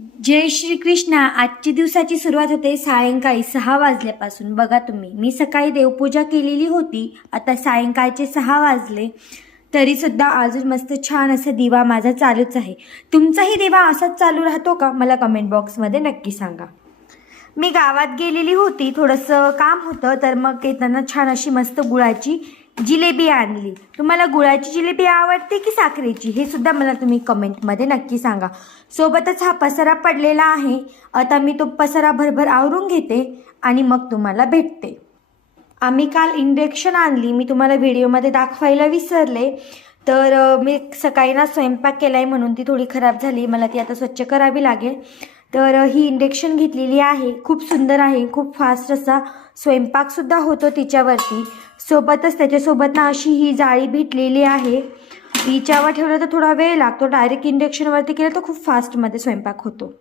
जय श्री कृष्णा। आजची दिवसाची सुरुवात होते सायंकाळी 6 वाजल्यापासून। बघा तुम्ही, मी सकाळी देवपूजा केलेली होती, आता सायंकाळचे 6 वाजले तरी सुद्धा अजून मस्त छान असा दिवा माझा चालूच आहे। तुमचाही दिवा असाच चालू राहतो का? मला कमेंट बॉक्समध्ये नक्की सांगा। मी गावात गेलेली होती, थोडंसं काम होतं, तर मग येताना छान अशी मस्त गुळाची जिलेबी आणली। तुम्हाला गुळाची जिलेबी आवडते की साखरेची हे सुद्धा मला तुम्ही कमेंटमध्ये नक्की सांगा। सोबतच हा पसारा पडलेला आहे, आता मी तो पसारा भरभर आवरून घेते आणि मग तुम्हाला भेटते। आम्ही काल इंडक्शन आणली, मी तुम्हाला व्हिडिओमध्ये दाखवायला विसरले। तर मी सकाळी ना स्वयंपाक केलाय म्हणून ती थोडी खराब झाली, मला ती आता स्वच्छ करावी लागेल। तर ही इंडक्शन घेतलेली आहे, खूप सुंदर आहे, खूप फास्ट असा स्वयंपाकसुद्धा होतो तिच्यावरती। सोबतच त्याच्यासोबत ना अशी ही जाळी भेटलेली आहे, हिच्यावर ठेवलं तर थोडा वेळ लागतो, डायरेक्ट इंडक्शनवरती केलं तर खूप फास्टमध्ये स्वयंपाक होतो।